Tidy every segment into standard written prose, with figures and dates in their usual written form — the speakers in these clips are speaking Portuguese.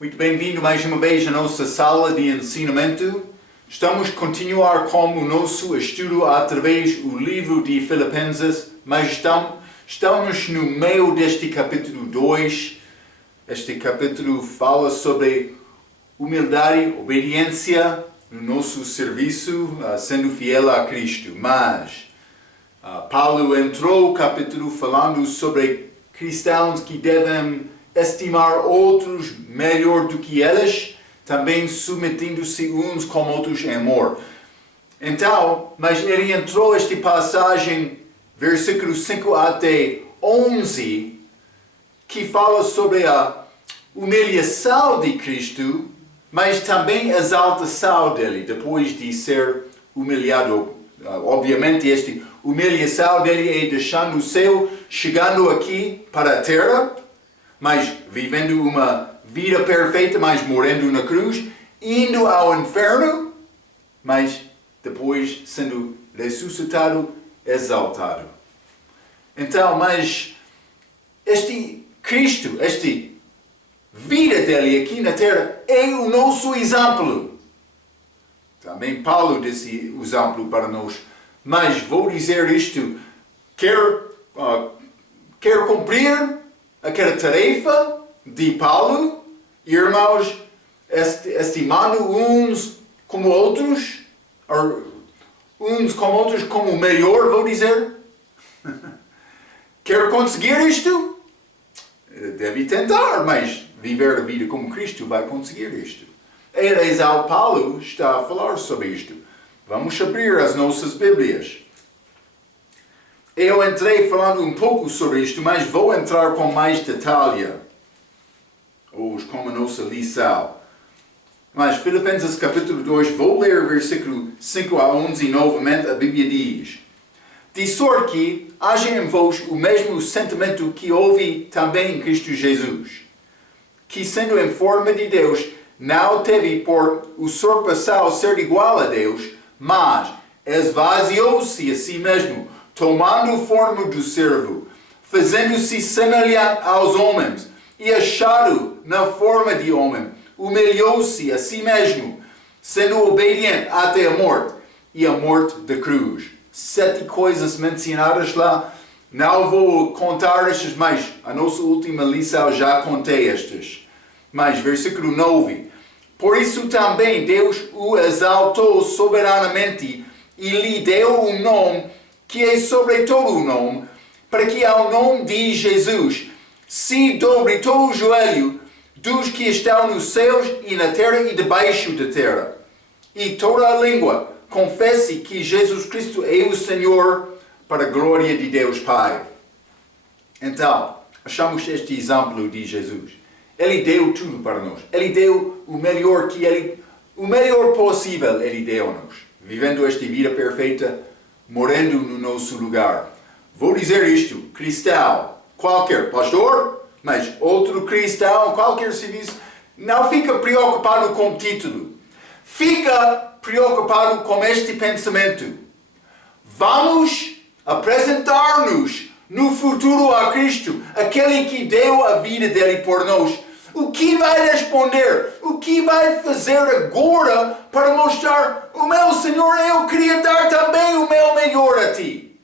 Muito bem-vindo mais uma vez à nossa sala de ensinamento. Estamos a continuar com o nosso estudo através do livro de Filipenses, mas estamos no meio deste capítulo 2. Este capítulo fala sobre humildade, obediência no nosso serviço, sendo fiel a Cristo. Mas Paulo entrou no capítulo falando sobre cristãos que devem estimar outros melhor do que eles, também submetendo-se uns com outros em amor. Então, mas ele entrou esta passagem, versículos 5 até 11, que fala sobre a humilhação de Cristo, mas também a exaltação dele, depois de ser humilhado. Obviamente, esta humilhação dele é deixando o céu, chegando aqui para a terra, mas vivendo uma vida perfeita, mas morrendo na cruz, indo ao inferno, mas depois sendo ressuscitado, exaltado. Então, mas este Cristo, esta vida dele aqui na terra é o nosso exemplo. Também Paulo disse o exemplo para nós. Mas vou dizer isto, quer cumprir aquela tarefa de Paulo, irmãos, estimando uns como outros, como melhor, vou dizer. Quer conseguir isto? Deve tentar, mas viver a vida como Cristo vai conseguir isto. Paulo está a falar sobre isto. Vamos abrir as nossas Bíblias. Eu entrei falando um pouco sobre isto, mas vou entrar com mais detalhe, hoje com a nossa lição. Mas Filipenses capítulo 2, vou ler versículo 5 a 11 novamente, a Bíblia diz: de sorte que haja em vós o mesmo sentimento que houve também em Cristo Jesus, que sendo em forma de Deus, não teve por usurpação ser igual a Deus, mas esvaziou-se a si mesmo, tomando forma do servo, fazendo-se semelhante aos homens, e achado na forma de homem, humilhou-se a si mesmo, sendo obediente até a morte, e a morte da cruz. 7 coisas mencionadas lá. Não vou contar estas, mas a nossa última lição já contei estas. Mas versículo 9. Por isso também Deus o exaltou soberanamente e lhe deu um nome que é sobre todo o nome, para que ao nome de Jesus se dobre todo o joelho dos que estão nos céus e na terra e debaixo da terra, e toda a língua confesse que Jesus Cristo é o Senhor, para a glória de Deus Pai. Então, achamos este exemplo de Jesus. Ele deu tudo para nós. Ele deu o melhor possível, ele deu-nos, vivendo esta vida perfeita, morando no nosso lugar. Vou dizer isto, cristão, qualquer pastor, mas outro cristão, qualquer serviço, não fica preocupado com o título. Fica preocupado com este pensamento. Vamos apresentar-nos no futuro a Cristo, aquele que deu a vida dele por nós. O que vai responder? O que vai fazer agora para mostrar: o meu Senhor, eu queria dar também o meu melhor a ti?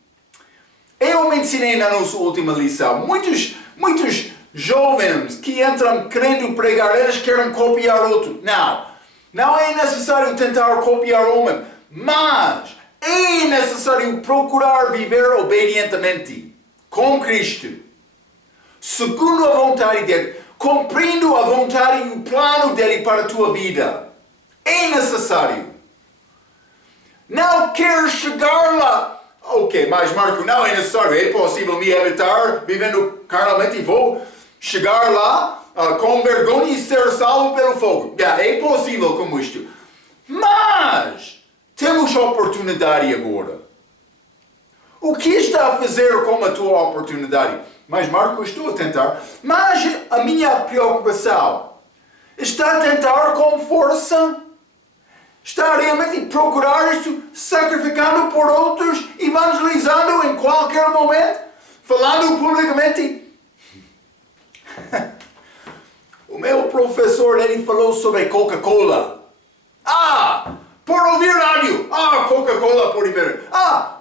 Eu mencionei na nossa última lição, muitos jovens que entram querendo pregar, eles querem copiar outro. Não é necessário tentar copiar homem, mas é necessário procurar viver obedientemente com Cristo, segundo a vontade dele, cumprindo a vontade e o plano dele para a tua vida. É necessário. Não queres chegar lá. Ok, mas Marco, não é necessário. É possível me evitar vivendo carnalmente e vou chegar lá com vergonha e ser salvo pelo fogo. É possível como isto. Mas temos oportunidade agora. O que está a fazer com a tua oportunidade? Mas Marco, estou a tentar. Mas a minha preocupação está a tentar com força? Está realmente a procurar isto, sacrificando por outros, evangelizando em qualquer momento, falando publicamente? meu professor, ele falou sobre Coca-Cola. Por ouvir rádio. Coca-Cola por ouvir.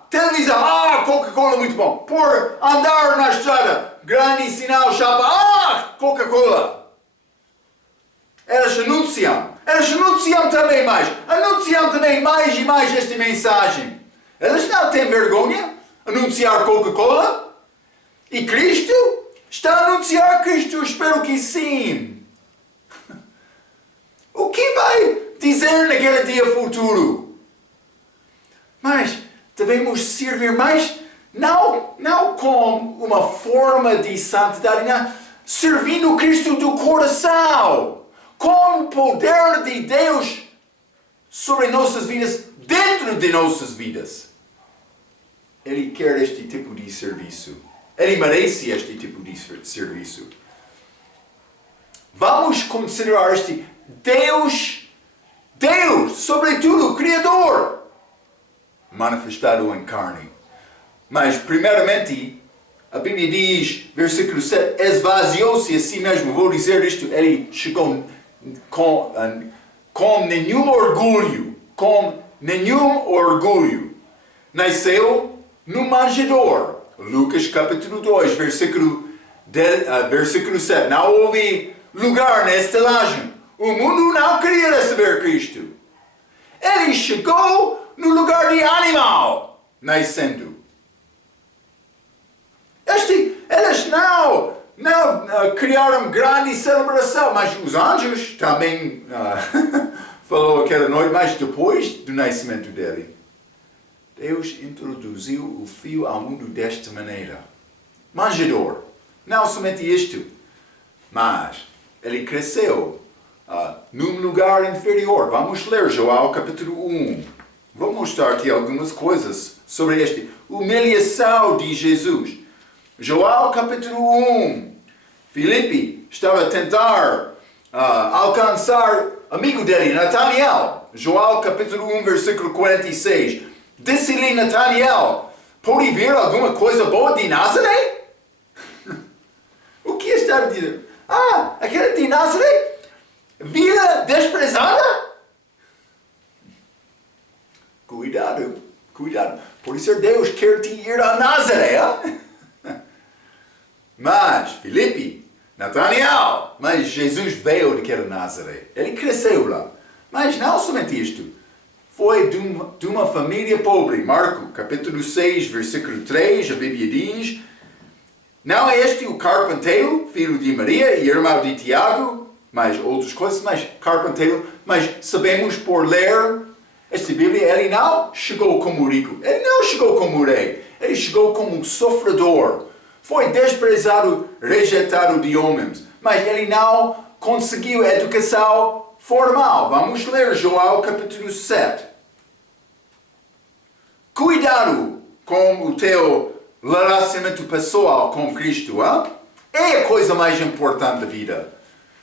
Televisão. Coca-Cola muito bom. Por andar na estrada. Grande sinal, chapa. Coca-Cola. Eles anunciam também mais. Anunciam também mais e mais esta mensagem. Eles não têm vergonha de anunciar Coca-Cola? E Cristo? Está a anunciar Cristo? Espero que sim. O que vai dizer naquele dia futuro? Mas devemos servir mais, não como uma forma de santidade, não, servindo Cristo do coração, com o poder de Deus sobre nossas vidas, dentro de nossas vidas. Ele quer este tipo de serviço. Ele merece este tipo de serviço. Vamos considerar este Deus, sobretudo, Criador, manifestado em carne. Mas, primeiramente, a Bíblia diz, versículo 7, esvaziou-se a si mesmo. Vou dizer isto, ele chegou com nenhum orgulho. Nasceu no manjedour. Lucas capítulo 2, versículo 7. Não houve lugar na estalagem. O mundo não queria receber Cristo. Ele chegou no lugar de animal, nascendo. Eles não criaram grande celebração, mas os anjos também falou aquela noite, mas depois do nascimento dele, Deus introduziu o filho ao mundo desta maneira. Manjedour. Não somente isto, mas ele cresceu num lugar inferior. Vamos ler João capítulo 1. Vou mostrar-te algumas coisas sobre esta humilhação de Jesus. João capítulo 1. Filipe estava a tentar alcançar amigo dele, Natanael. João capítulo 1, versículo 46. Disse-lhe Natanael, pode ver alguma coisa boa de Nazaré? O que está a dizer? Aquela de Nazaré? Vila desprezada? Cuidado. Por isso Deus quer te ir a Nazaré. Mas, Filipe, Natanael, mas Jesus veio daquela Nazaré. Ele cresceu lá. Mas não somente isto. Foi de uma família pobre. Marcos, capítulo 6, versículo 3, a Bíblia diz, não é este o carpinteiro, filho de Maria e irmão de Tiago, mas outras coisas, mas carpinteiro, mas sabemos por ler esta Bíblia, ele não chegou como rico, ele não chegou como rei, ele chegou como um sofredor, foi desprezado, rejeitado de homens, mas ele não conseguiu educação formal. Vamos ler João capítulo 7. Cuidado com o teu relacionamento pessoal com Cristo. É a coisa mais importante da vida.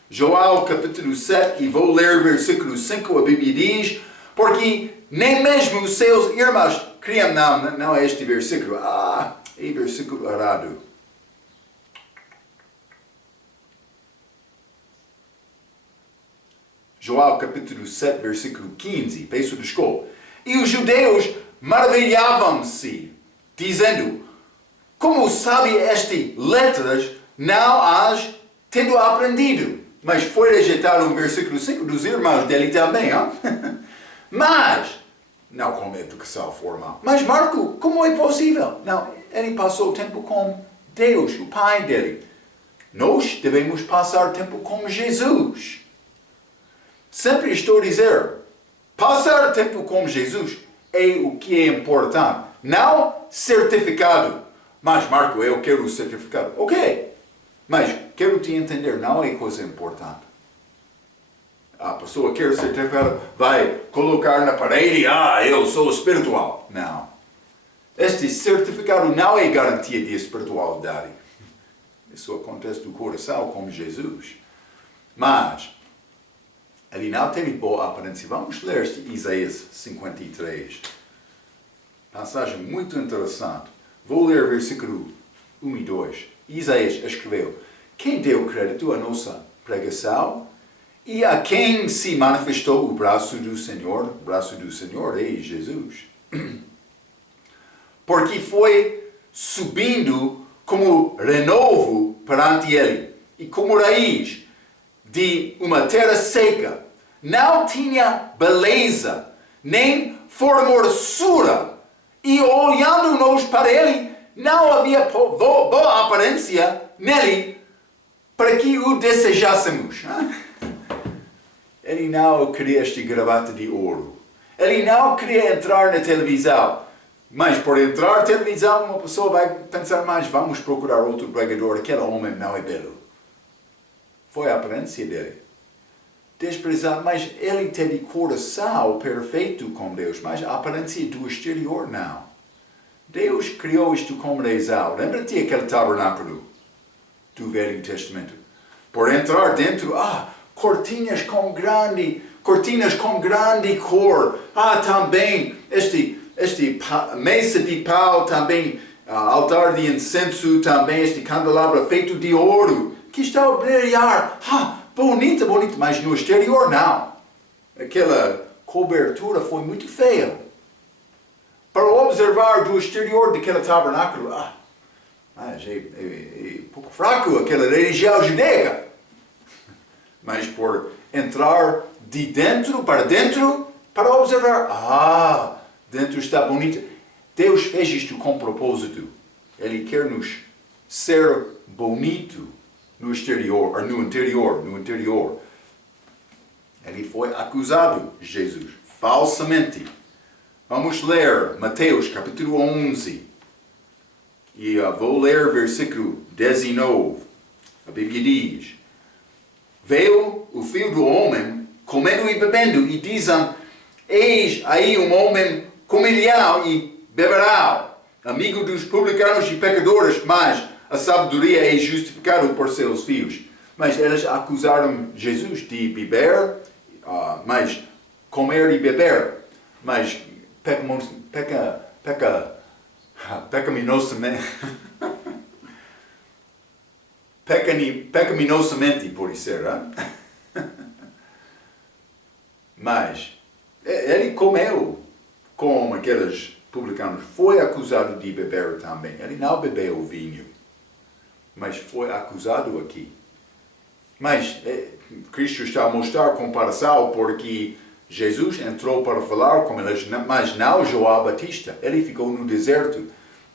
João capítulo 7, e vou ler versículo 5, a Bíblia diz, porque nem mesmo os seus irmãos criam, não é este versículo, é versículo errado. João capítulo 7, versículo 15, peço desculpa. E os judeus maravilhavam-se, dizendo, como sabe estas letras, não as tendo aprendido. Mas foi rejeitado no versículo 5 dos irmãos dele também. Mas, não com educação formal. Mas Marco, como é possível? Não, ele passou tempo com Deus, o Pai dele. Nós devemos passar tempo com Jesus. Sempre estou a dizer, passar tempo com Jesus é o que é importante. Não certificado. Mas Marco, eu quero o certificado. Ok. Mas quero te entender, não é coisa importante. A pessoa quer o certificado, vai colocar na parede, eu sou espiritual. Não. Este certificado não é garantia de espiritualidade. Isso acontece do coração com Jesus. Mas, ele não teve boa aparência. Vamos ler este Isaías 53. Passagem muito interessante. Vou ler versículo 1 e 2. Isaías escreveu, quem deu crédito à nossa pregação, e a quem se manifestou o braço do Senhor é Jesus. Porque foi subindo como renovo perante ele, e como raiz de uma terra seca. Não tinha beleza, nem formosura, e olhando-nos para ele, não havia boa aparência nele para que o desejássemos. Ele não queria este gravata de ouro. Ele não queria entrar na televisão. Mas por entrar na televisão, uma pessoa vai pensar mais, vamos procurar outro pregador, aquele homem não é belo. Foi a aparência dele. Desprezar, mas ele teve coração perfeito com Deus, mas a aparência do exterior não. Deus criou isto como real. Lembra-te aquele tabernáculo do Velho Testamento? Por entrar dentro, cortinas com grande cor. Também este mesa de pau, também altar de incenso, também este candelabro feito de ouro, que está a brilhar. Bonita, mas no exterior não. Aquela cobertura foi muito feia. Para observar do exterior daquele tabernáculo, mas é um pouco fraco aquela religião judaica. Mas por entrar de dentro, para observar, dentro está bonito. Deus fez isto com propósito. Ele quer nos ser bonito no exterior, ou no interior. Ele foi acusado, Jesus, falsamente. Vamos ler Mateus capítulo 11. E vou ler versículo 19. A Bíblia diz: Veio o Filho do Homem comendo e bebendo, e dizem: Eis aí um homem comerá e beberá, amigo dos publicanos e pecadores, mas a sabedoria é justificada por seus filhos. Mas eles acusaram Jesus de beber, mas comer e beber. Mas pecaminosamente, por ser. Mas ele comeu com aqueles publicanos. Foi acusado de beber também. Ele não bebeu vinho, mas foi acusado aqui. Mas Cristo está a mostrar comparação porque Jesus entrou para falar com eles, mas não João Batista. Ele ficou no deserto,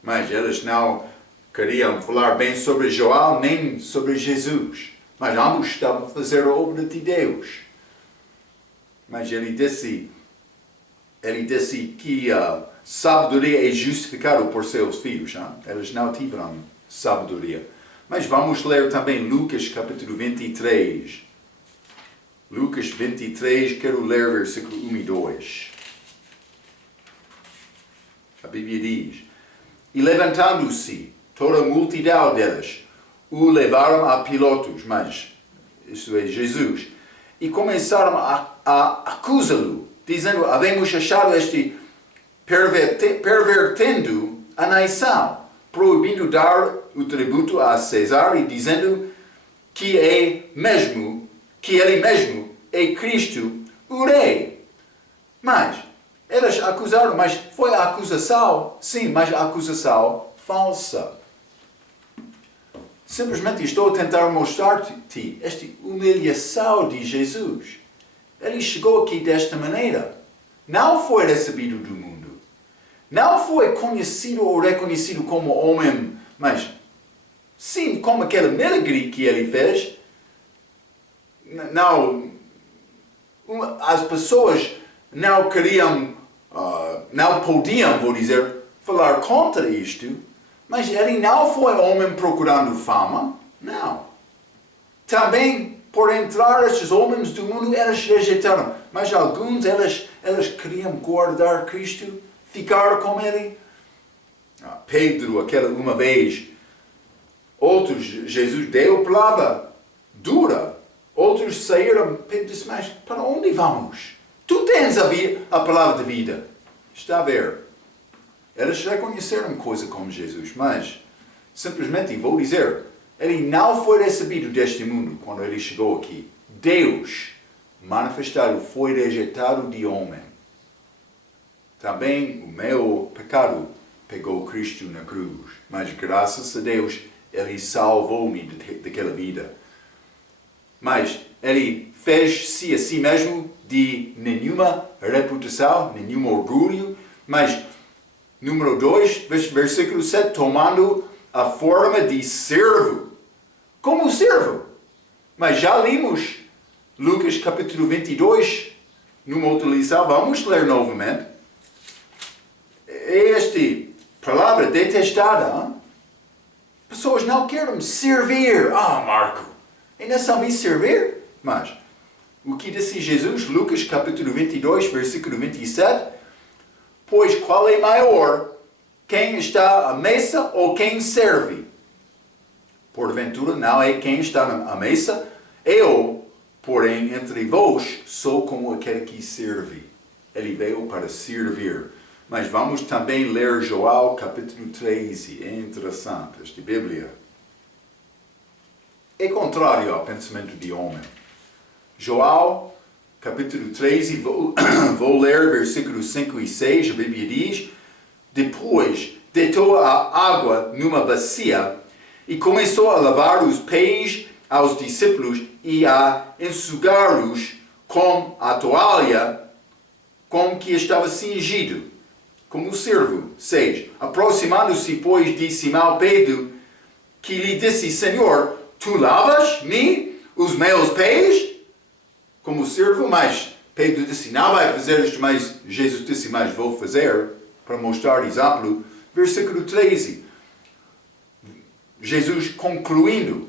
mas eles não queriam falar bem sobre João nem sobre Jesus. Mas ambos estavam a fazer a obra de Deus. Mas ele disse que a sabedoria é justificada por seus filhos. Eles não tiveram sabedoria. Mas vamos ler também Lucas capítulo 23. Lucas 23, quero ler versículo 1 e 2. A Bíblia diz: E levantando-se toda a multidão deles, o levaram a Pilatos, mas isso é Jesus, e começaram a acusá-lo, dizendo: Havemos achado este pervertendo a nação, proibindo dar o tributo a César e dizendo que ele mesmo é Cristo, o Rei. Mas eles acusaram, mas foi a acusação, sim, mas a acusação falsa. Simplesmente estou a tentar mostrar-te esta humilhação de Jesus. Ele chegou aqui desta maneira. Não foi recebido do mundo. Não foi conhecido ou reconhecido como homem, mas sim como aquele milagre que ele fez. Não, as pessoas não queriam, não podiam, vou dizer, falar contra isto, mas ele não foi homem procurando fama, não. Também, por entrar estes homens do mundo, eles rejeitaram, mas alguns, eles queriam guardar Cristo, ficar com ele. Pedro, aquela uma vez, outros, Jesus deu palavra dura. Outros saíram, Pedro disse: Mas para onde vamos? Tu tens a palavra de vida. Está a ver. Eles reconheceram coisa como Jesus, mas simplesmente vou dizer, ele não foi recebido deste mundo quando ele chegou aqui. Deus manifestado foi rejeitado de homem. Também o meu pecado pegou Cristo na cruz. Mas graças a Deus, ele salvou-me daquela vida. Mas ele fez-se a si mesmo de nenhuma reputação, nenhum orgulho. Mas, número 2, versículo 7, tomando a forma de servo. Como servo? Mas já lemos Lucas capítulo 22, numa outra lição. Vamos ler novamente. Esta palavra detestada. Hein? Pessoas não querem servir. Marco, ainda são me servir? Mas, o que disse Jesus? Lucas capítulo 22, versículo 27. Pois qual é maior? Quem está à mesa ou quem serve? Porventura não é quem está à mesa. Eu, porém, entre vós, sou como aquele que serve. Ele veio para servir. Mas vamos também ler João capítulo 13. É interessante esta Bíblia. É contrário ao pensamento de homem. João capítulo 13, vou ler versículos 5 e 6. A Bíblia diz: depois deitou a água numa bacia e começou a lavar os pés aos discípulos e a enxugar-os com a toalha com que estava cingido, como servo. 6. Aproximando-se, pois, de Simão Pedro, que lhe disse: Senhor, tu lavas-me os meus pés? Como servo. Mas Pedro disse: não vai fazer isto, mas Jesus disse: mas vou fazer, para mostrar exemplo. Versículo 13. Jesus concluindo: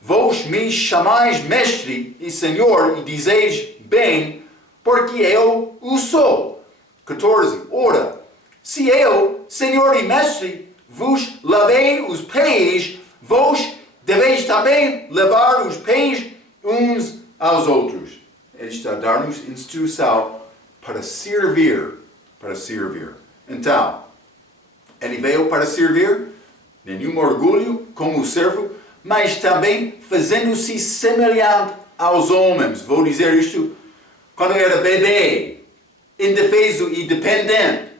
vós me chamais mestre e senhor, e dizeis bem, porque eu o sou. 14. Ora, se eu, senhor e mestre, vos lavei os pés, vós deveis também lavar os pés uns aos outros. Ele está a dar-nos instrução para servir. Para servir. Então, ele veio para servir, nenhum orgulho, como servo, mas também fazendo-se semelhante aos homens. Vou dizer isto: quando era bebê, indefeso e dependente.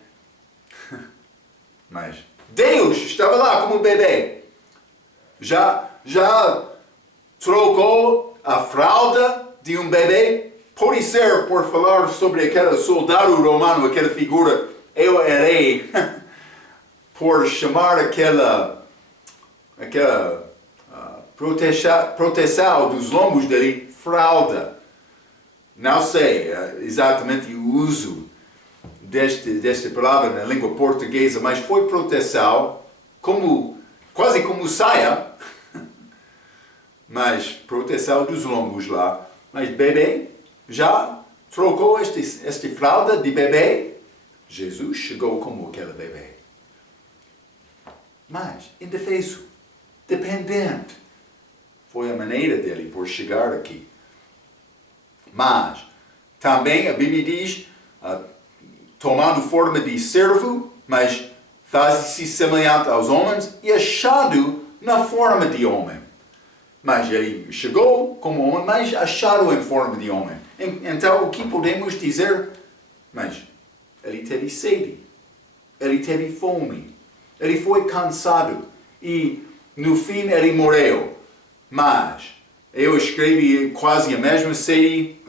Mas Deus estava lá como bebê. Já trocou a fralda de um bebê? Pode ser, por falar sobre aquele soldado romano, aquela figura, eu errei por chamar aquela proteção dos lombos dele fralda. Não sei exatamente o uso desta palavra na língua portuguesa, mas foi proteção, quase como saia, mas proteção dos lombos lá. Mas bebê já trocou esta fralda de bebê. Jesus chegou como aquele bebê. Mas indefeso, dependente. Foi a maneira dele por chegar aqui. Mas também a Bíblia diz, tomando forma de servo, mas faz-se semelhante aos homens e achado na forma de homem. Mas ele chegou como homem, mas achado em forma de homem. Então, o que podemos dizer? Mas ele teve sede, ele teve fome, ele foi cansado e no fim ele morreu. Mas eu escrevi quase a mesma série,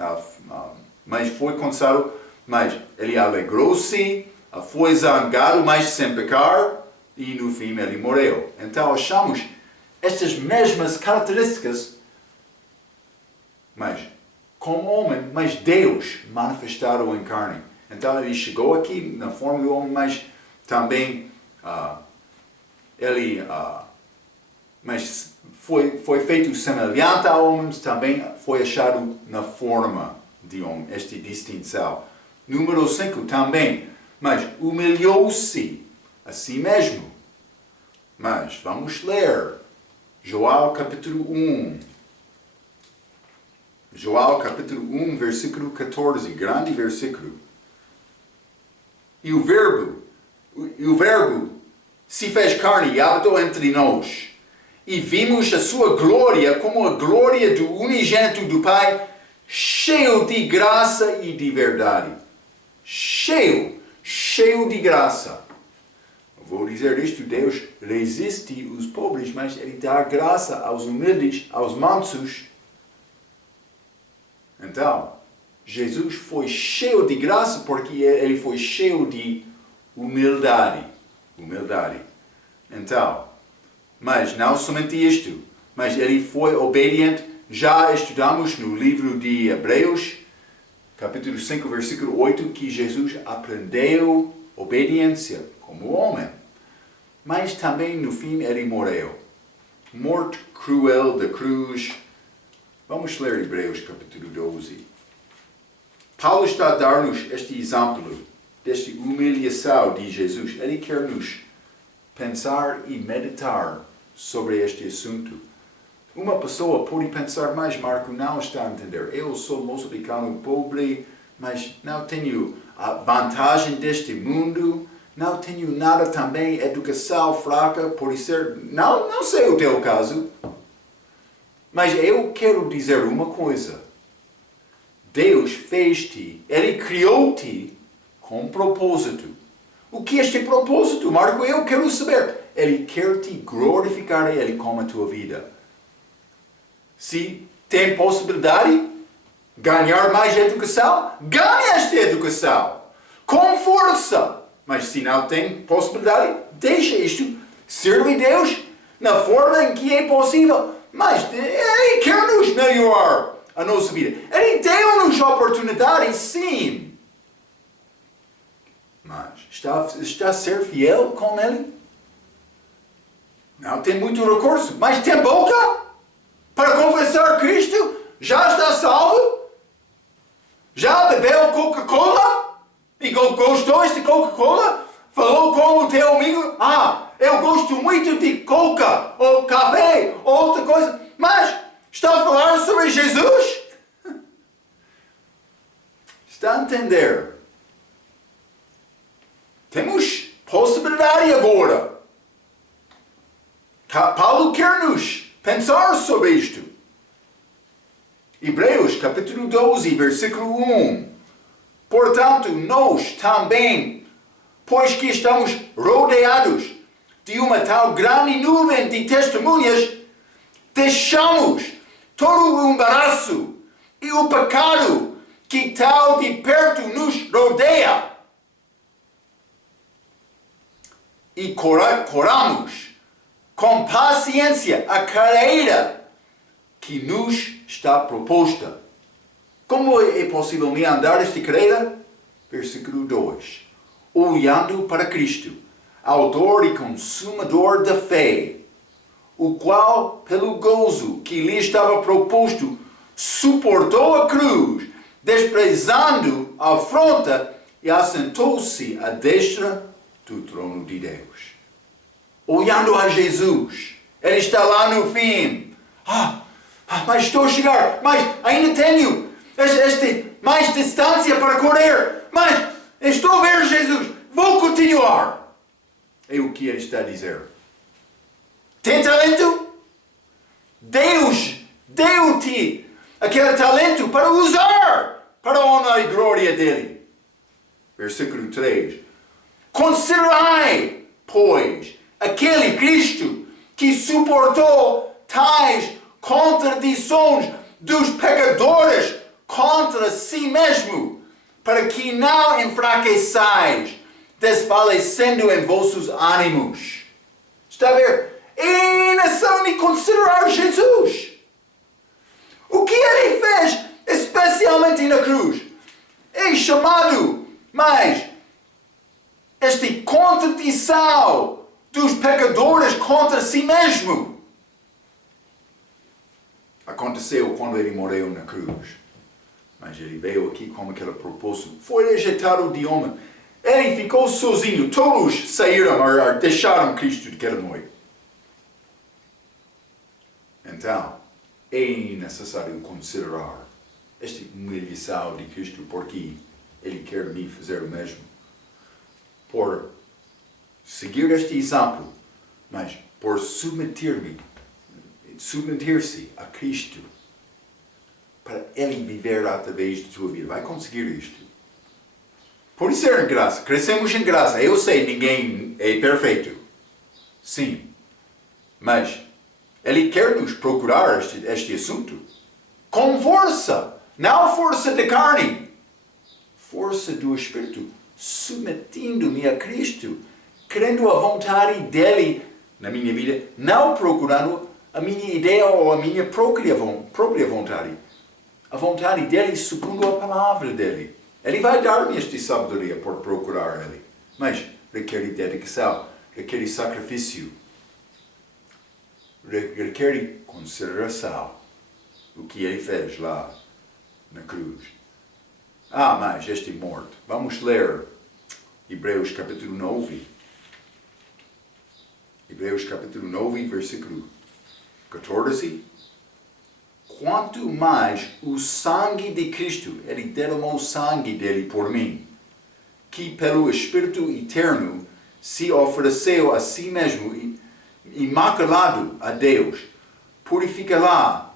mas foi cansado, mas ele alegrou-se, foi zangado, mas sem pecar, e no fim ele morreu. Então achamos estas mesmas características, mas como homem, mas Deus manifestado em carne. Então ele chegou aqui na forma do homem, mas também mas foi feito semelhante a homens, também foi achado na forma de homem, esta distinção. Número 5 também, mas humilhou-se a si mesmo. Mas vamos ler João capítulo 1. João capítulo 1, versículo 14, grande versículo. E o verbo se fez carne e habitou entre nós. e vimos a sua glória como a glória do unigênito do Pai, cheio de graça e de verdade. Cheio de graça. Vou dizer isto, Deus resiste os pobres, mas Ele dá graça aos humildes, aos mansos. Então, Jesus foi cheio de graça porque Ele foi cheio de humildade. Então, mas não somente isto, mas Ele foi obediente. Já estudamos no livro de Hebreus, capítulo 5, versículo 8, que Jesus aprendeu obediência como homem. Mas também no fim Ele morreu. Morte cruel da cruz. Vamos ler Hebreus capítulo 12. Paulo está a dar-nos este exemplo, desta humilhação de Jesus. Ele quer nos pensar e meditar sobre este assunto. Uma pessoa pode pensar, mas Marco não está a entender. Eu sou moçambicano pobre, mas não tenho a vantagem deste mundo. Não tenho nada também, educação fraca, por ser... Não sei o teu caso. Mas eu quero dizer uma coisa. Deus fez-te, Ele criou-te com propósito. O que é este propósito, Marco? Eu quero saber. Ele quer te glorificar a Ele com a tua vida. Se tem possibilidade ganhar mais educação, ganhe esta educação. Com força. Mas se não tem possibilidade, deixa isto. Serve a Deus na forma em que é possível. Mas Ele quer nos melhorar a nossa vida. Ele deu-nos oportunidade, sim. Mas está a ser fiel com Ele? Não tem muito recurso, mas tem boca para confessar Cristo? Já está salvo? Já bebeu Coca-Cola? E gostou de Coca-Cola? Falou com o teu amigo? Eu gosto muito de Coca, ou café, ou outra coisa. Mas está a falar sobre Jesus? Está a entender? Temos possibilidade agora. Paulo quer nos pensar sobre isto. Hebreus capítulo 12, versículo 1. Portanto, nós também, pois que estamos rodeados de uma tal grande nuvem de testemunhas, deixamos todo o embaraço e o pecado que tal de perto nos rodeia. E corramos com paciência a carreira que nos está proposta. Como é possível me andar esta carreira? Versículo 2. Olhando para Cristo, autor e consumador da fé, o qual, pelo gozo que lhe estava proposto, suportou a cruz, desprezando a afronta, e assentou-se à destra do trono de Deus. Olhando a Jesus, Ele está lá no fim. Mas estou a chegar, mas ainda tenho mais distância para correr, mas estou a ver Jesus, vou continuar. É o que Ele está a dizer. Tem talento? Deus deu-te aquele talento para usar para a honra e glória dele. Versículo 3. Considerai, pois, aquele Cristo que suportou tais contradições dos pecadores contra si mesmo, para que não enfraqueçais, desfalecendo em vossos ânimos. Está a ver? É necessário de considerar Jesus. O que Ele fez, especialmente na cruz, é chamado, mas esta contradição dos pecadores contra si mesmo aconteceu quando Ele morreu na cruz. Mas Ele veio aqui com aquele propósito. Foi rejeitado de homem. Ele ficou sozinho. Todos saíram, deixaram Cristo daquela noite. Então, é necessário considerar esta humilhação de Cristo, porque Ele quer me fazer o mesmo. Por seguir este exemplo, mas por submeter-me submeter-se a Cristo, para Ele viver através de sua vida. Vai conseguir isto. Por isso é em graça. Crescemos em graça. Eu sei, ninguém é perfeito. Sim. Mas Ele quer nos procurar este assunto com força. Não força da carne. Força do Espírito. Submetendo-me a Cristo. Querendo a vontade dEle na minha vida. Não procurando a minha ideia ou a minha própria vontade. A vontade dEle segundo a palavra dEle. Ele vai dar-me esta sabedoria por procurar Ele. Mas requer dedicação. Requer sacrifício. Requer consideração. O que Ele fez lá na cruz. Mas este morto. Vamos ler Hebreus capítulo 9. Hebreus capítulo 9, versículo 14. Quanto mais o sangue de Cristo, Ele derramou o sangue dele por mim, que pelo Espírito Eterno se ofereceu a si mesmo imaculado a Deus, purificará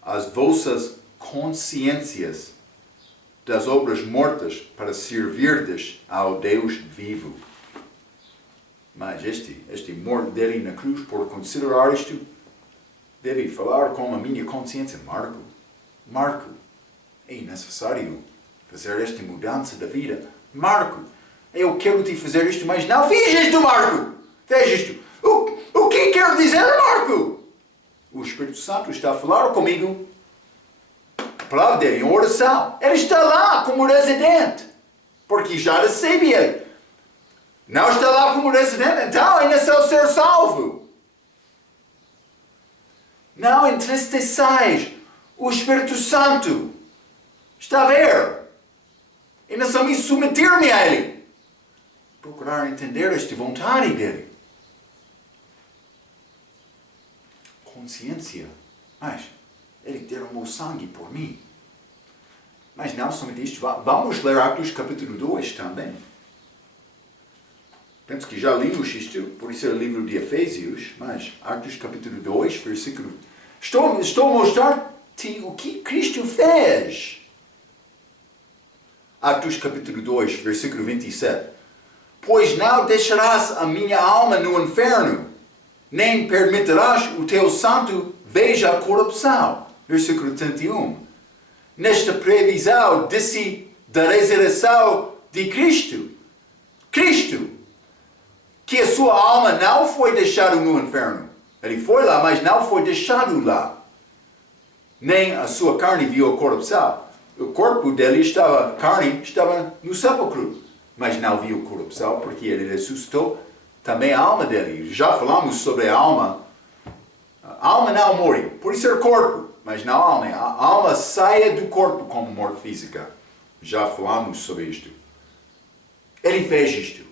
as vossas consciências das obras mortas para servirdes ao Deus vivo. Mas este morto dele na cruz, por considerar isto, deve falar com a minha consciência. Marco, é necessário fazer esta mudança da vida. Marco, eu quero te fazer isto, mas não fiz isto, Marco. Fez isto. O que quer dizer, Marco? O Espírito Santo está a falar comigo. A palavra dele em oração. Ele está lá como residente. Porque já recebe ele. Não está lá como residente, então é necessário ser salvo. Não entristeçais o Espírito Santo. Está a ver? É necessário submeter-me a Ele. Procurar entender esta vontade dEle. Consciência. Mas Ele derramou sangue por mim. Mas não somente isto. Vamos ler Atos capítulo 2 também. Penso que já lemos isto, por isso é o livro de Efésios, mas Atos capítulo 2, versículo... Estou a mostrar-te o que Cristo fez. Atos capítulo 2, versículo 27. Pois não deixarás a minha alma no inferno, nem permitirás o teu santo veja a corrupção. Versículo 31. Nesta previsão da ressurreição de Cristo. Que a sua alma não foi deixada no inferno. Ele foi lá, mas não foi deixado lá. Nem a sua carne viu a corrupção. O corpo dele a carne estava no sepulcro. Mas não viu corrupção, porque ele ressuscitou também a alma dele. Já falamos sobre a alma. A alma não morre, por isso é corpo, mas não a alma. A alma sai do corpo como morte física. Já falamos sobre isto. Ele fez isto.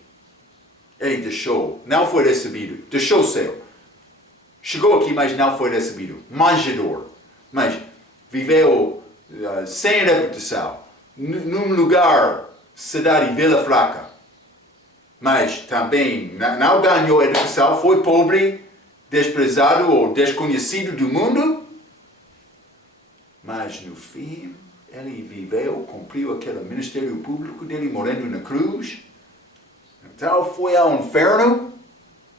Ele deixou, não foi recebido, deixou o céu. Chegou aqui, mas não foi recebido. Manjador. Mas viveu sem reputação. Num lugar, cidade e vila fraca. Mas também não ganhou educação, foi pobre, desprezado ou desconhecido do mundo. Mas no fim, ele viveu, cumpriu aquele ministério público dele, morrendo na cruz. Então foi ao inferno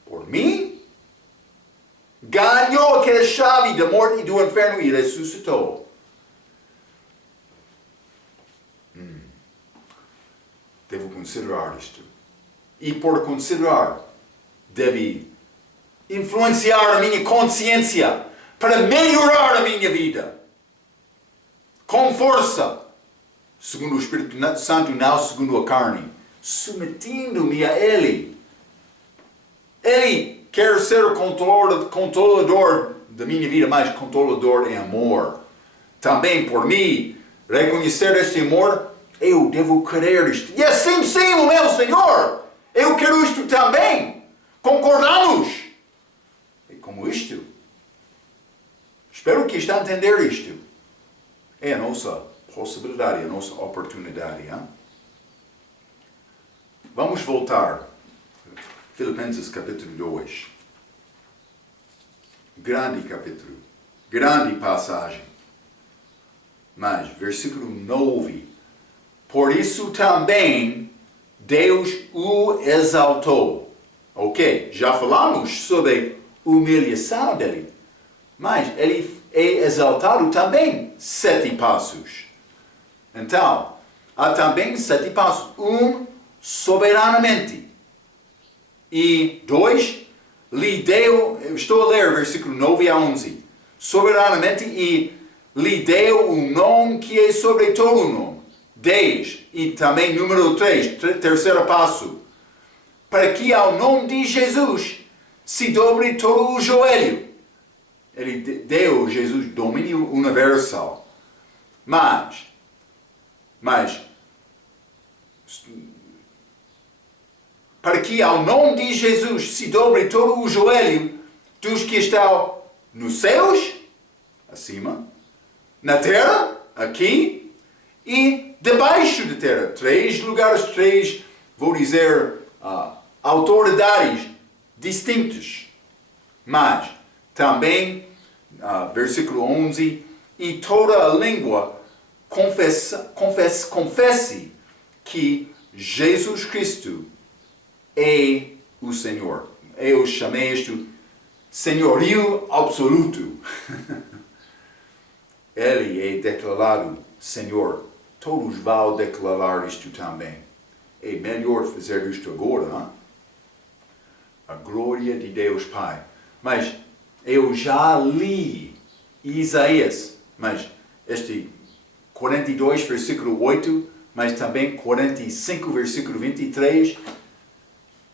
por mim. Ganhou aquela chave da morte e do inferno e ressuscitou. Devo considerar isto. E por considerar, deve influenciar a minha consciência para melhorar a minha vida. Com força. Segundo o Espírito Santo, não segundo a carne. Submetendo-me a Ele. Ele quer ser o controlador da minha vida, mas controlador em amor. Também por mim, reconhecer este amor, eu devo querer isto. E assim sim, o meu Senhor, eu quero isto também. Concordamos? E como isto? Espero que está a entender isto. É a nossa possibilidade, a nossa oportunidade. Hein? Vamos voltar. Filipenses capítulo 2. Grande capítulo. Grande passagem. Mas, versículo 9. Por isso também Deus o exaltou. Ok, já falamos sobre a humilhação dele. Mas ele é exaltado também 7 passos. Então, há também 7 passos. Soberanamente. E 2, lhe deu, estou a ler versículo 9 a 11. Soberanamente e lhe deu um nome que é sobre todo o nome. 10. E também número 3, terceiro passo. Para que ao nome de Jesus se dobre todo o joelho. Ele deu a Jesus domínio universal. Mas, para que ao nome de Jesus se dobre todo o joelho dos que estão nos céus, acima, na terra, aqui, e debaixo da terra. 3 lugares, 3, vou dizer, autoridades distintas. Mas, também, versículo 11, e toda a língua confesse que Jesus Cristo é o Senhor. Eu chamei isto senhorio absoluto. Ele é declarado Senhor. Todos vão declarar isto também. É melhor fazer isto agora, não? A glória de Deus Pai. Mas eu já li Isaías, mas este 42, versículo 8, mas também 45, versículo 23,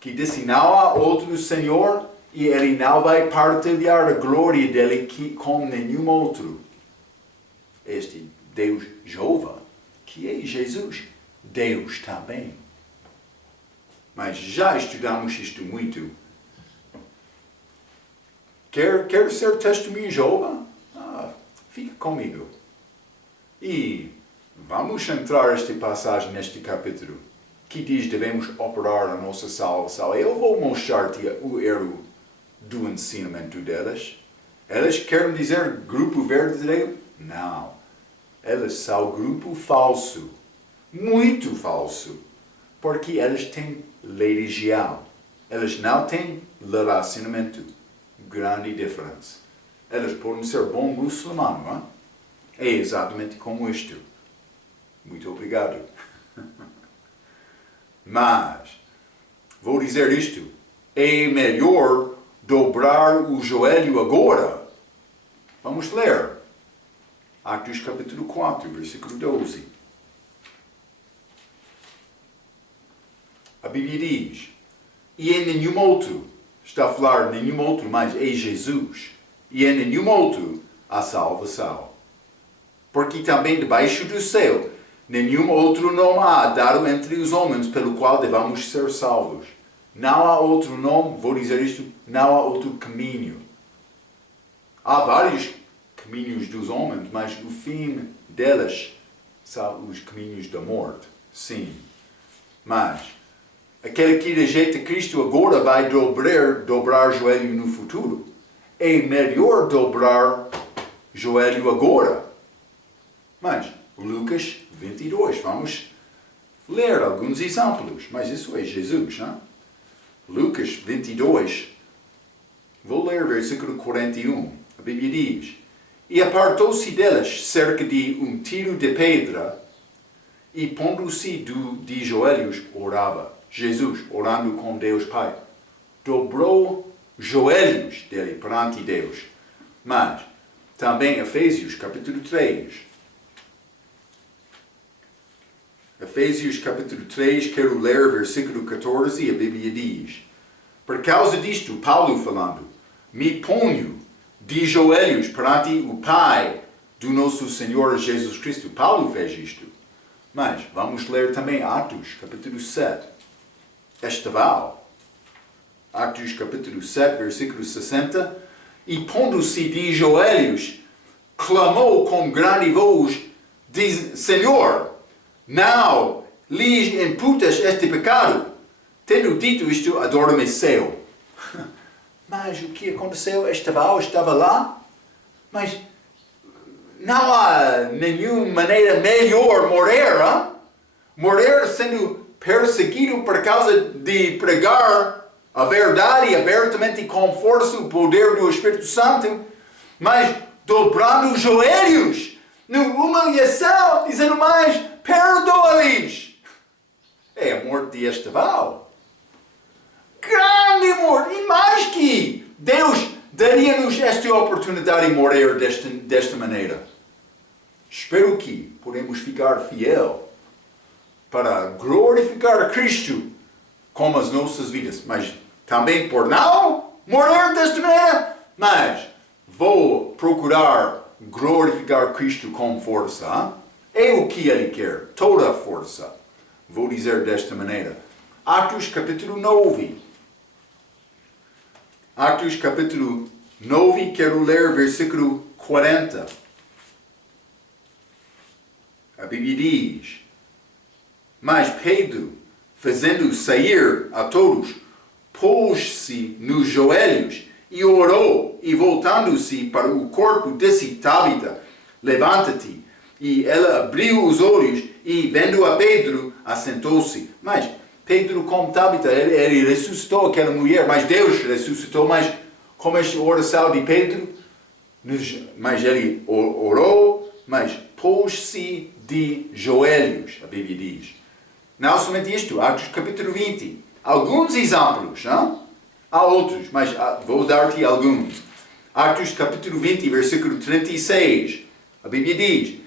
que disse, não há outro Senhor, e Ele não vai partilhar a glória dele com nenhum outro. Este Deus Jeová, que é Jesus, Deus também. Mas já estudamos isto muito. Quer ser testemunho de Jeová? Fica comigo. E vamos entrar esta passagem neste capítulo, que diz devemos operar a nossa salvação. Eu vou mostrar-te o erro do ensinamento delas. Elas querem dizer grupo verdadeiro? Não. Elas são grupo falso. Muito falso. Porque elas têm religião. Elas não têm relacionamento. Grande diferença. Elas podem ser bom muçulmano, não é? É exatamente como isto. Muito obrigado. Mas, vou dizer isto. É melhor dobrar o joelho agora. Vamos ler. Atos capítulo 4, versículo 12. A Bíblia diz, e em nenhum outro, está a falar nenhum outro, mas é Jesus, e em nenhum outro há salvação. Porque também debaixo do céu, nenhum outro nome há dado entre os homens pelo qual devamos ser salvos. Não há outro nome, vou dizer isto, não há outro caminho. Há vários caminhos dos homens, mas o fim delas são os caminhos da morte. Sim. Mas aquele que rejeita Cristo agora vai dobrar joelho no futuro. É melhor dobrar joelho agora. Mas Lucas 22, vamos ler alguns exemplos. Mas isso é Jesus, não? Lucas 22, vou ler versículo 41. A Bíblia diz, e apartou-se delas cerca de um tiro de pedra, e pondo-se de joelhos, orava. Jesus, orando com Deus Pai, dobrou joelhos dele perante Deus. Mas, também Efésios capítulo 3. Efésios capítulo 3, quero ler versículo 14, a Bíblia diz, por causa disto, Paulo falando, me ponho de joelhos perante o Pai do nosso Senhor Jesus Cristo. Paulo fez isto. Mas vamos ler também Atos capítulo 7. Esteval. Atos capítulo 7, versículo 60. E pondo-se de joelhos, clamou com grande voz, diz, Senhor, não lhes imputas este pecado. Tendo dito isto, adormeceu. Mas o que aconteceu? Estaval estava lá, mas não há nenhuma maneira melhor morrer, hein? Morrer sendo perseguido por causa de pregar a verdade abertamente com força o poder do Espírito Santo, mas dobrando os joelhos, numa humilhação, dizendo mais, perdoa-lhes. É a morte de Estaval. Grande morte, e mais que Deus daria-nos esta oportunidade de morrer desta maneira. Espero que podemos ficar fiel para glorificar a Cristo com as nossas vidas, mas também por não morrer desta maneira, mas vou procurar glorificar Cristo com força. Hein? É o que Ele quer, toda a força. Vou dizer desta maneira. Atos capítulo 9. Atos capítulo 9, quero ler versículo 40. A Bíblia diz: Mas Pedro, fazendo sair a todos, pôs-se nos joelhos e orou, e voltando-se para o corpo, disse: Tabita, levanta-te. E ela abriu os olhos e, vendo a Pedro, assentou-se. Mas Pedro, como Tabita, ele ressuscitou aquela mulher, mas Deus ressuscitou. Mas como esta oração de Pedro, mas ele orou, mas pôs-se de joelhos, a Bíblia diz. Não somente isto, Atos capítulo 20. Alguns exemplos, não? Há outros, mas vou dar-te alguns. Atos capítulo 20, versículo 36. A Bíblia diz: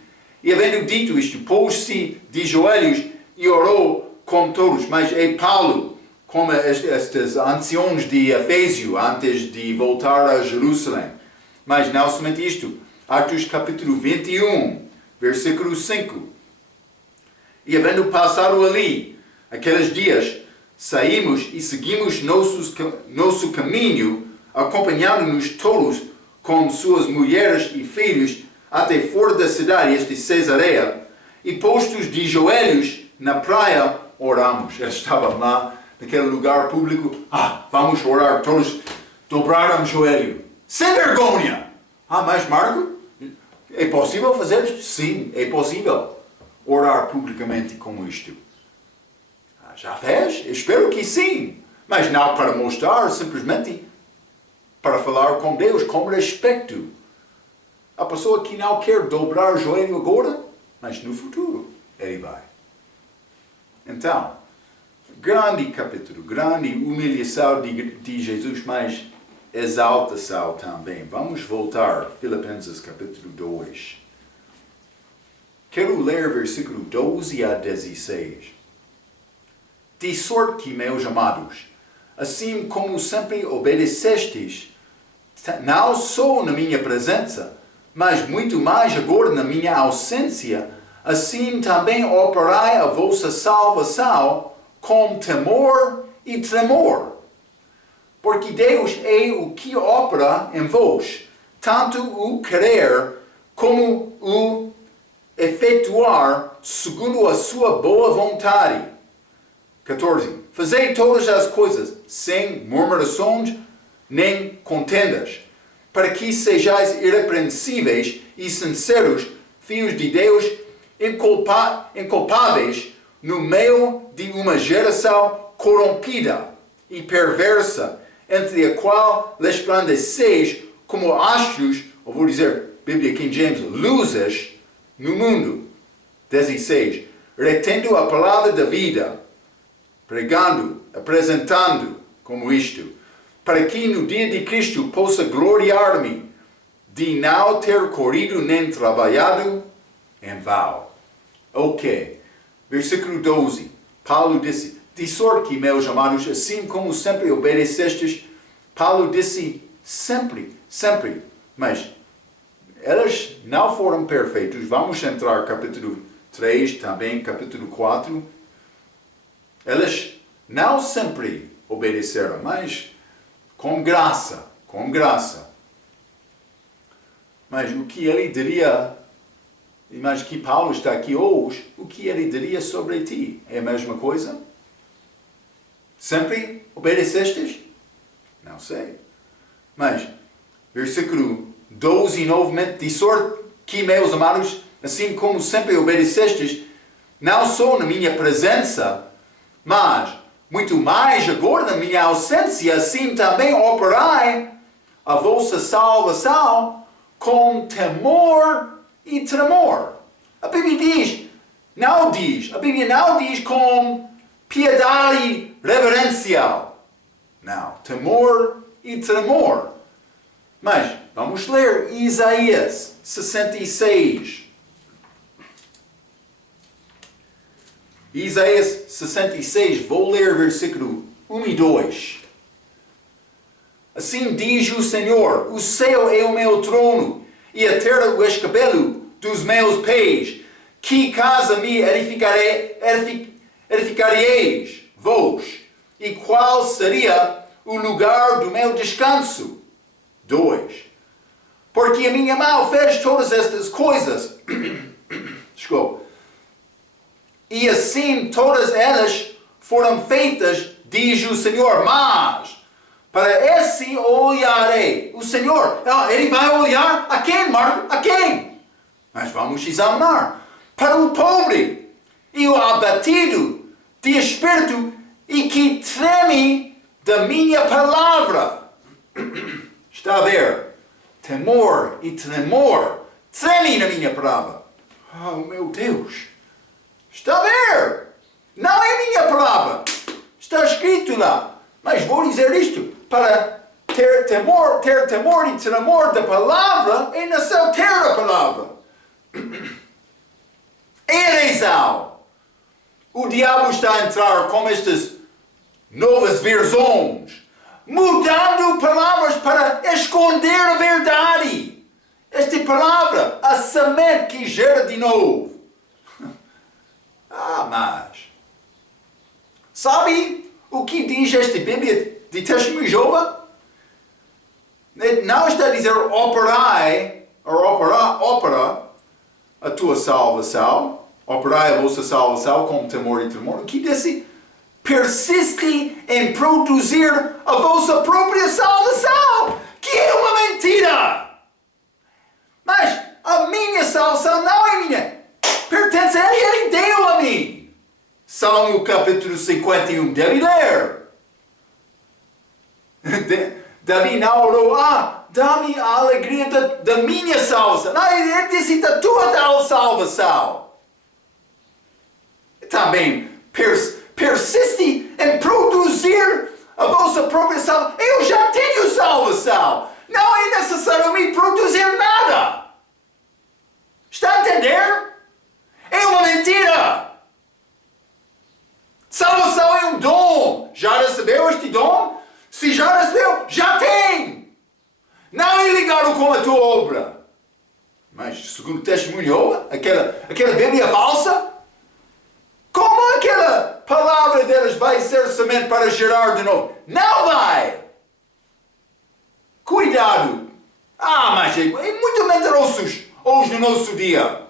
E havendo dito isto, pôs-se de joelhos e orou com todos. Mas é Paulo, como estes anciãos de Efésio, antes de voltar a Jerusalém. Mas não somente isto. Atos capítulo 21, versículo 5. E havendo passado ali aqueles dias, saímos e seguimos nosso caminho, acompanhando-nos todos com suas mulheres e filhos, até fora da cidade, de Cesareia, e postos de joelhos na praia, oramos. Eles estavam lá, naquele lugar público. Vamos orar, todos dobraram o joelho. Sem vergonha! Mas Marco, é possível fazer isto? Sim, é possível orar publicamente com isto. Já fez? Espero que sim. Mas não para mostrar, simplesmente para falar com Deus com respeito. A pessoa que não quer dobrar o joelho agora, mas no futuro ele vai. Então, grande capítulo, grande humilhação de Jesus, mas exaltação também. Vamos voltar, Filipenses capítulo 2. Quero ler versículo 12 a 16. De sorte que, meus amados, assim como sempre obedecestes, não só na minha presença, mas muito mais agora na minha ausência, assim também operai a vossa salvação com temor e tremor. Porque Deus é o que opera em vós, tanto o querer como o efetuar segundo a sua boa vontade. 14. Fazei todas as coisas sem murmurações nem contendas, para que sejais irrepreensíveis e sinceros, filhos de Deus, inculpáveis no meio de uma geração corrompida e perversa, entre a qual resplandeceis como astros, ou vou dizer, Bíblia King James, luzes no mundo. 16. Retendo a palavra da vida, pregando, apresentando como isto, para que no dia de Cristo possa gloriar-me de não ter corrido nem trabalhado em vão. Ok. Versículo 12. Paulo disse: de sorte que, meus amados, assim como sempre obedecestes. Paulo disse sempre, sempre. Mas elas não foram perfeitos. Vamos entrar capítulo 3, também capítulo 4. Elas não sempre obedeceram, mas com graça, com graça. Mas o que ele diria, imagina que Paulo está aqui hoje, o que ele diria sobre ti? É a mesma coisa? Sempre obedecestes? Não sei. Mas, versículo 12 novamente, de sorte que, meus amados, assim como sempre obedecestes, não só na minha presença, mas muito mais agora na minha ausência, assim também operai a vossa salvação com temor e tremor. A Bíblia não diz com piedade reverencial. Não, temor e tremor. Mas vamos ler Isaías 66. Isaías 66, vou ler versículo 1 e 2. Assim diz o Senhor: o céu é o meu trono, e a terra o escabelo dos meus pés. Que casa me edificareis vós? E qual seria o lugar do meu descanso? 2. Porque a minha mão fez todas estas coisas. Desculpa. E assim todas elas foram feitas, diz o Senhor. Mas para esse olharei. O Senhor, Ele vai olhar a quem, Marco? A quem? Mas vamos examinar. Para o pobre e o abatido de espírito e que treme da minha palavra. Está a ver? Temor e tremor. Treme na minha palavra. Oh, meu Deus. Está a ver? Não é minha palavra. Está escrito lá. Mas vou dizer isto. Para ter temor e tremor da palavra é necessário ter a palavra. Ereizal. O diabo está a entrar com estas novas versões, mudando palavras para esconder a verdade. Esta palavra, a semente que gera de novo. Mas sabe o que diz esta Bíblia de Testemunho de Jeová? Não está a dizer operai, opera a tua salvação, operai a vossa salvação com temor e tremor. O que diz? Persiste em produzir a vossa própria salvação, que é uma mentira. Mas a minha salvação não é minha, pertence a Ele, Ele deu a mim. Salmo capítulo 51, deve ler. Davi não orou, dá-me a alegria da minha salvação. Não, ele disse da tua salvação. Também persiste em produzir a vossa própria salvação. Eu já tenho salvação. Não é necessário me produzir nada. Está a entender? É uma mentira. Salvação é um dom. Já recebeu este dom? Se já recebeu, já tem. Não é ligado com a tua obra. Mas, segundo o testemunho, aquela Bíblia falsa, como aquela palavra deles vai ser semente para gerar de novo? Não vai. Cuidado. Mas é muito mentirosos hoje no nosso dia.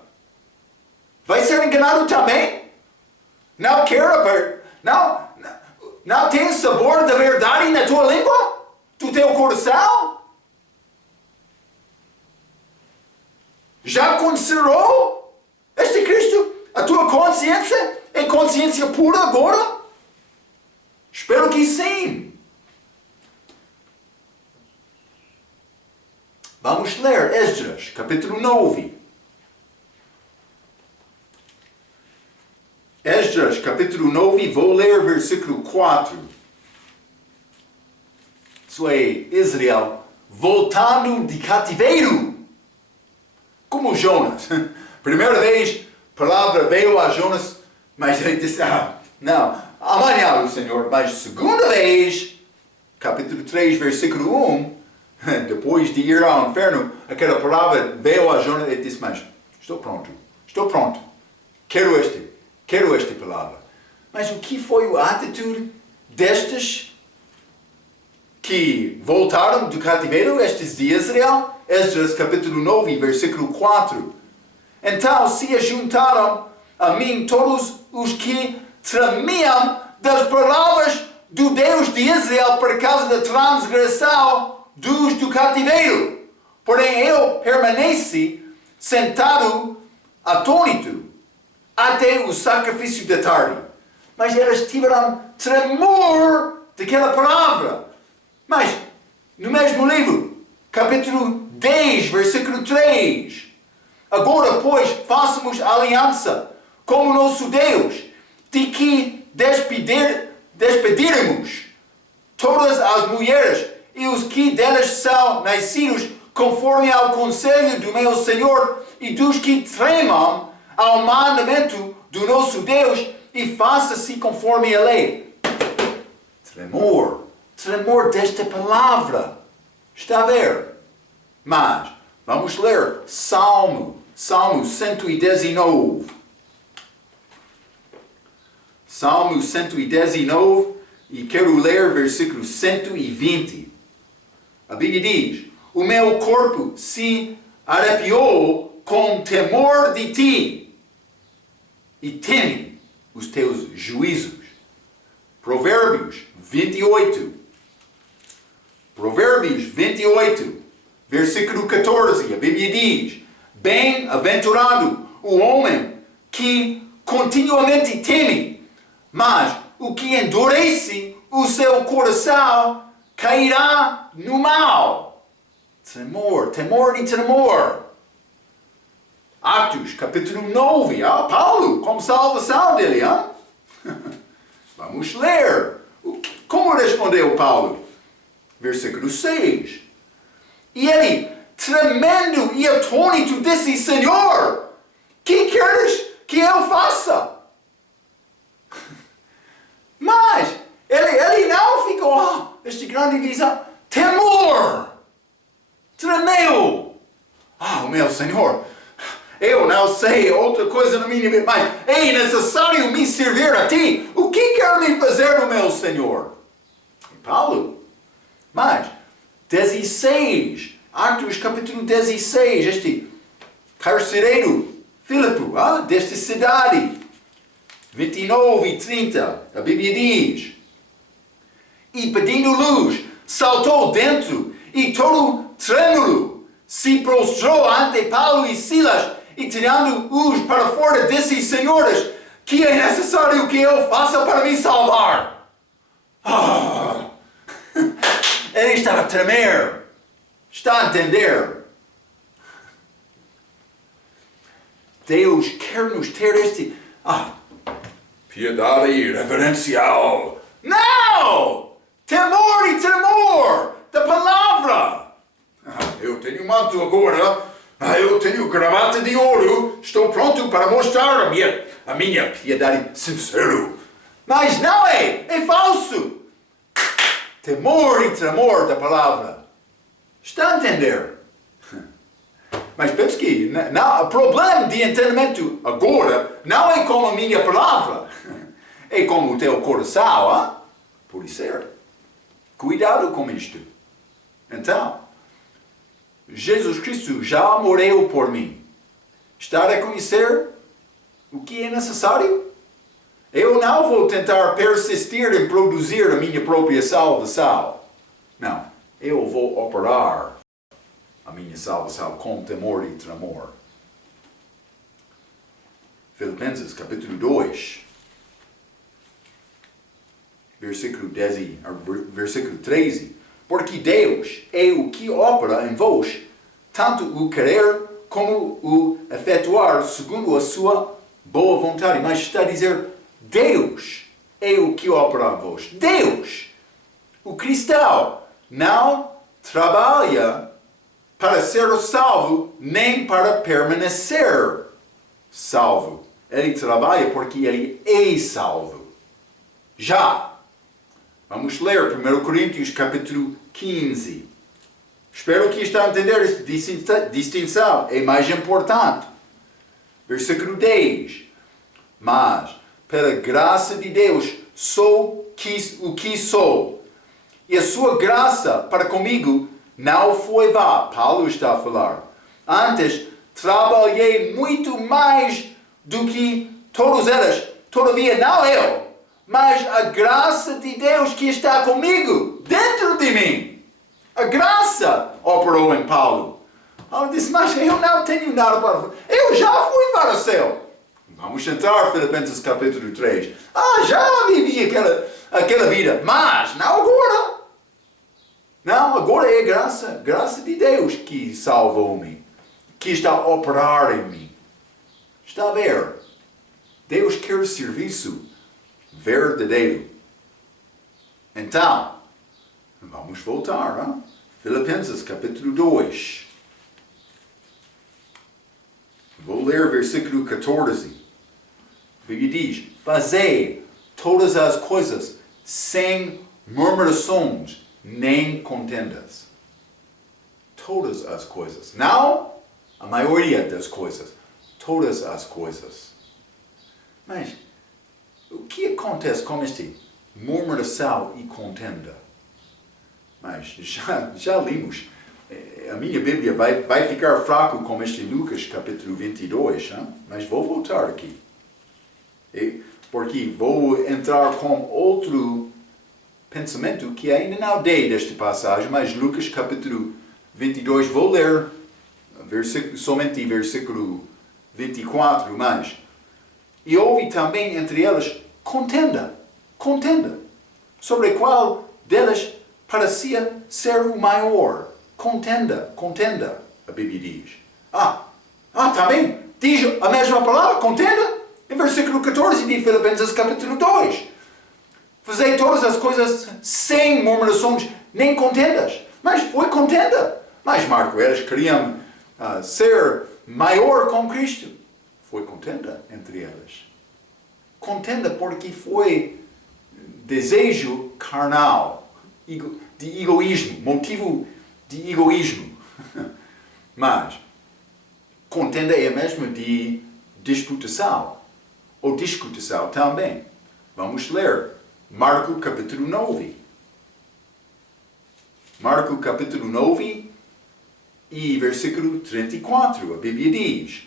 Vai ser enganado também? Não quer, não tem sabor da verdade na tua língua? Do teu coração? Já considerou este Cristo? A tua consciência é consciência pura agora? Espero que sim. Vamos ler Esdras, capítulo 9. Esdras, capítulo 9, vou ler versículo 4. Isso é Israel voltando de cativeiro. Como Jonas. Primeira vez, a palavra veio a Jonas, mas ele disse, não, amanhã o Senhor. Mas segunda vez, capítulo 3, versículo 1, depois de ir ao inferno, aquela palavra veio a Jonas e ele disse, mas estou pronto, quero esta palavra. Mas o que foi a atitude destes que voltaram do cativeiro, estes de Israel? Esdras capítulo 9, versículo 4. Então se ajuntaram a mim todos os que tremiam das palavras do Deus de Israel por causa da transgressão dos do cativeiro. Porém, ele permanece sentado, atônito, até o sacrifício da tarde. Mas eles tiveram tremor daquela palavra. Mas, no mesmo livro, capítulo 10, versículo 3. Agora, pois, façamos aliança com o nosso Deus, de que despedirmos todas as mulheres e os que delas são nascidos, conforme ao conselho do meu Senhor, e dos que tremam ao mandamento do nosso Deus, e faça-se conforme a lei. Tremor desta palavra. Está a ver? Mas, vamos ler Salmo 119. Salmo 119, e quero ler versículo 120. A Bíblia diz: o meu corpo se arrepiou com temor de ti, e teme os teus juízos. Provérbios 28. Provérbios 28, versículo 14. A Bíblia diz: bem-aventurado o homem que continuamente teme, mas o que endurece o seu coração cairá no mal. Temor e tremor. Atos, capítulo 9. Paulo, como salvação dele, hein? Vamos ler. Como respondeu Paulo? Versículo 6. E ele, tremendo e atônito, disse: Senhor, que queres que eu faça? Mas ele não ficou, este grande visão. Temor. Tremeu. Meu Senhor, eu não sei outra coisa na minha vida, mas é necessário me servir a ti. O que quer me fazer o meu Senhor? E Paulo. Mas, 16, Atos capítulo 16, este carcereiro, Filipe, desta cidade, 29 e 30, a Bíblia diz: e pedindo luz, saltou dentro, e todo trêmulo se prostrou ante Paulo e Silas, e tirando-os para fora, disse: Senhores, que é necessário que eu faça para me salvar? Ele estava a tremer. Está a entender? Deus quer nos ter este piedade reverencial. Não! Temor e tremor da palavra. Eu tenho manto agora. Eu tenho gravata de ouro. Estou pronto para mostrar a minha piedade sincera. Mas não é falso. Temor e tremor da palavra. Está a entender? Mas penso que o problema de entendimento agora não é como a minha palavra. É como o teu coração, Pode ser. Cuidado com isto. Então, Jesus Cristo já morreu por mim. Está a reconhecer o que é necessário? Eu não vou tentar persistir em produzir a minha própria salvação. Não, eu vou operar a minha salvação com temor e tremor. Filipenses capítulo 2, versículo 13. Porque Deus é o que opera em vós, tanto o querer como o efetuar segundo a sua boa vontade. Mas está a dizer, Deus é o que opera em vós. Deus, o cristão, não trabalha para ser salvo, nem para permanecer salvo. Ele trabalha porque ele é salvo. Já. Vamos ler 1 Coríntios capítulo 15. Espero que está a entender esta distinção. É mais importante. Versículo 10. Mas, pela graça de Deus, sou o que sou. E a sua graça para comigo não foi vã. Paulo está a falar. Antes, trabalhei muito mais do que todos eles. Todavia, não eu, mas a graça de Deus que está comigo, dentro de mim. A graça graça operou em Paulo. Paulo disse, mas eu não tenho nada para fazer. Eu já fui para o céu. Vamos entrar, Filipenses capítulo 3. Já vivi aquela vida, mas não agora. Não, agora é graça de Deus que salvou-me, que está a operar em mim. Está a ver? Deus quer serviço verdadeiro. Então, vamos voltar, hein? Filipenses capítulo 2. Vou ler versículo 14. A Bíblia diz, fazei todas as coisas sem murmurações, nem contendas. Todas as coisas. Não a maioria das coisas. Todas as coisas. Mas, o que acontece com este murmuração e contenda? Mas, já limos. A minha Bíblia vai ficar fraco com este Lucas capítulo 22, hein? Mas vou voltar aqui. Porque vou entrar com outro pensamento que ainda não dei desta passagem, mas Lucas capítulo 22, vou ler somente versículo 24, mas... E houve também entre elas contenda, sobre qual delas parecia ser o maior. Contenda, a Bíblia diz. Também diz a mesma palavra, contenda, em versículo 14 de Filipenses capítulo 2. Fazei todas as coisas sem murmurações, nem contendas. Mas foi contenda. Mas, Marco, eles queriam ser maior com Cristo. Foi contenda entre elas. Contenda porque foi desejo carnal, de egoísmo, motivo de egoísmo. Mas, contenda é mesmo de disputação, ou discutição também. Vamos ler Marco capítulo 9. Marco capítulo 9 e versículo 34, a Bíblia diz,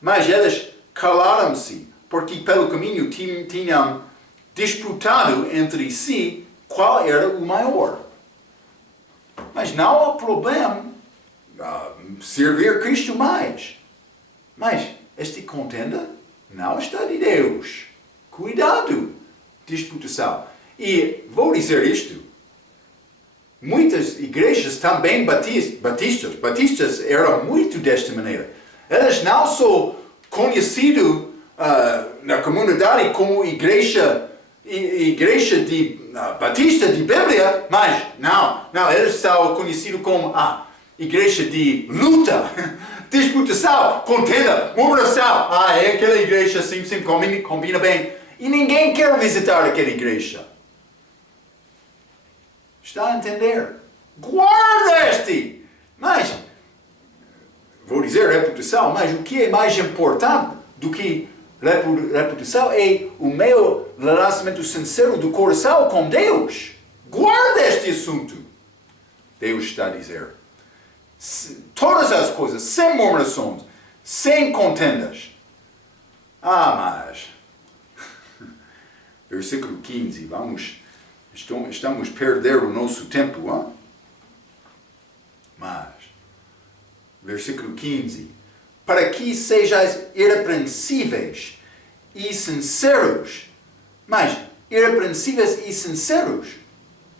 mas eles calaram-se, porque pelo caminho tinham disputado entre si qual era o maior. Mas não há problema servir Cristo mais. Mas esta contenda não está de Deus. Cuidado, disputação. E vou dizer isto. Muitas igrejas também batistas eram muito desta maneira. Elas não são conhecidas na comunidade como igreja de batista de Bíblia, mas não, eles são conhecidos como igreja de luta, disputação, contenda, murmuração. É aquela igreja assim, combina bem. E ninguém quer visitar aquela igreja. Está a entender? Guarda este! Mas, vou dizer reputação, mas o que é mais importante do que reputação é o meu relacionamento sincero do coração com Deus. Guarda este assunto. Deus está a dizer. Todas as coisas, sem murmurações, sem contendas. Mas... Versículo 15, estamos a perder o nosso tempo, hein? Mas, versículo 15, para que sejais irrepreensíveis e sinceros. Mas, irrepreensíveis e sinceros.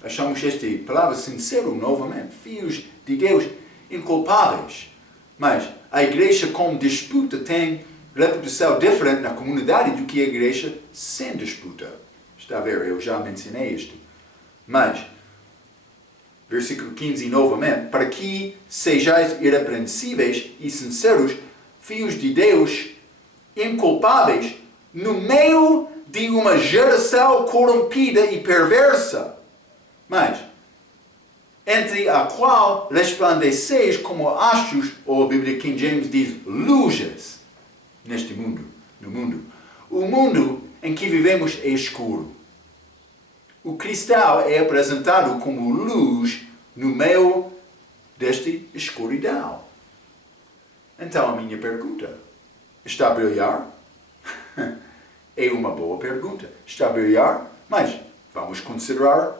Achamos esta palavra sincero novamente. Filhos de Deus inculpáveis. Mas, a igreja com disputa tem reputação diferente na comunidade do que a igreja sem disputa. Está a ver? Eu já mencionei isto. Mas, versículo 15 novamente, para que sejais irrepreensíveis e sinceros, filhos de Deus, inculpáveis, no meio de uma geração corrompida e perversa, mas entre a qual resplandeceis como astros, ou a Bíblia King James diz, luzes, neste mundo, no mundo. O mundo em que vivemos é escuro. O cristão é apresentado como luz no meio desta escuridão. Então a minha pergunta, está a brilhar? É uma boa pergunta. Está a brilhar? Mas vamos considerar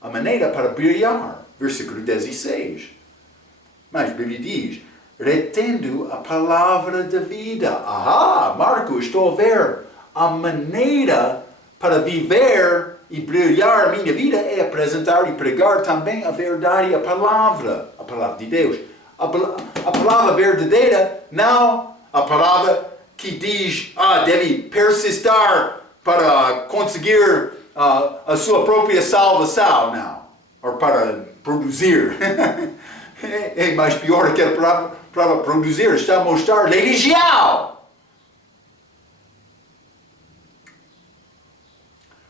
a maneira para brilhar. versículo 16. Mas a Bíblia diz, retendo a palavra da vida. Marco, estou a ver a maneira para viver e brilhar a minha vida é apresentar e pregar também a verdade, a palavra de Deus. A palavra verdadeira, não a palavra que diz, deve persistir para conseguir a sua própria salvação, não. Ou para produzir. É mais pior que a palavra produzir, está a mostrar religião.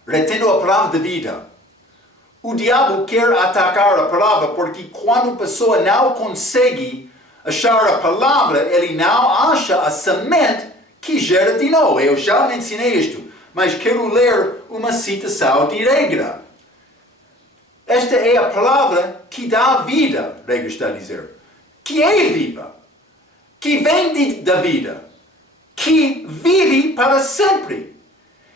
Retendo a palavra da vida. O diabo quer atacar a palavra porque quando a pessoa não consegue achar a palavra, ele não acha a semente que gera de novo. Eu já mencionei isto, mas quero ler uma citação de Regra. Esta é a palavra que dá vida, Regra está a dizer. Que é viva, que vem da vida, que vive para sempre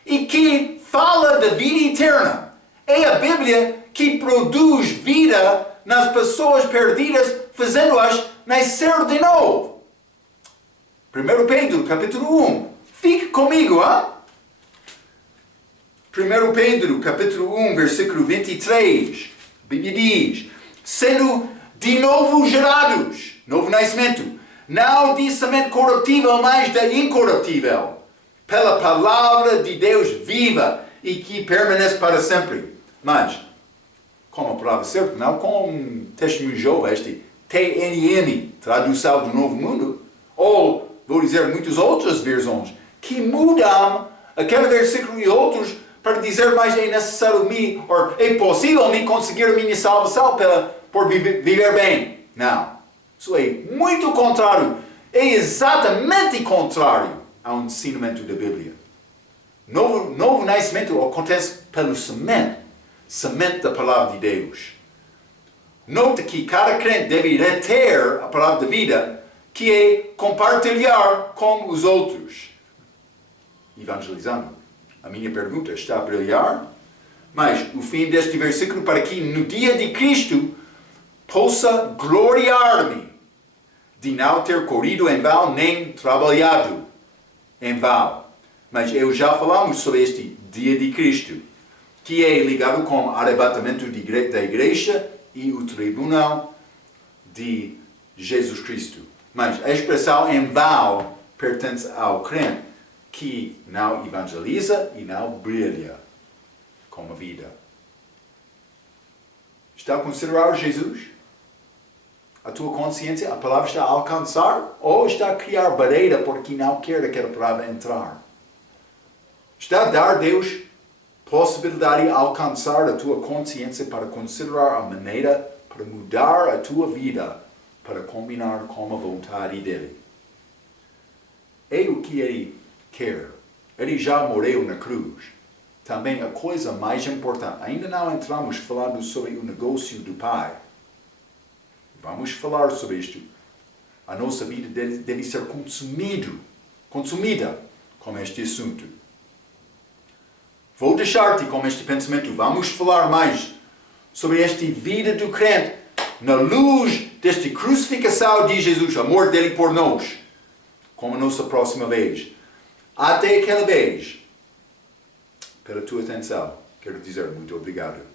e que fala da vida eterna. É a Bíblia que produz vida nas pessoas perdidas, fazendo-as nascer de novo. 1 Pedro, capítulo 1. Fique comigo, 1 Pedro, capítulo 1, versículo 23. A Bíblia diz, sendo de novo gerados, novo nascimento, não de semente corruptível, mas da incorruptível, pela palavra de Deus viva e que permanece para sempre. Mas, como a palavra certa, não com testemunho de Jeová, este TNM, tradução do Novo Mundo, ou, vou dizer, muitas outras versões, que mudam aquele versículo e outros para dizer, mas é necessário me, ou é possível me conseguir a minha salvação por viver bem. Não. Isso é muito contrário. É exatamente contrário ao ensinamento da Bíblia. Novo nascimento acontece pelo semente da palavra de Deus. Nota que cada crente deve reter a palavra da vida, que é compartilhar com os outros. Evangelizando. A minha pergunta está a brilhar? Mas o fim deste versículo para que no dia de Cristo possa gloriar-me de não ter corrido em vão nem trabalhado em vão. Mas eu já falamos sobre este dia de Cristo, que é ligado com o arrebatamento da igreja e o tribunal de Jesus Cristo. Mas a expressão em vão pertence ao crente que não evangeliza e não brilha com a vida. Está a considerar Jesus? A tua consciência, a palavra está a alcançar? Ou está a criar barreira porque não quer aquela palavra entrar? Está a dar Deus possibilidade de alcançar a tua consciência para considerar a maneira para mudar a tua vida para combinar com a vontade dele. É o que ele quer. Ele já morreu na cruz. Também a coisa mais importante, ainda não entramos falando sobre o negócio do Pai. Vamos falar sobre isto. A nossa vida deve ser consumida com este assunto. Vou deixar-te com este pensamento. Vamos falar mais sobre esta vida do crente na luz desta crucificação de Jesus, a morte dele por nós, como a nossa próxima vez. Até aquela vez, pela tua atenção, quero dizer muito obrigado.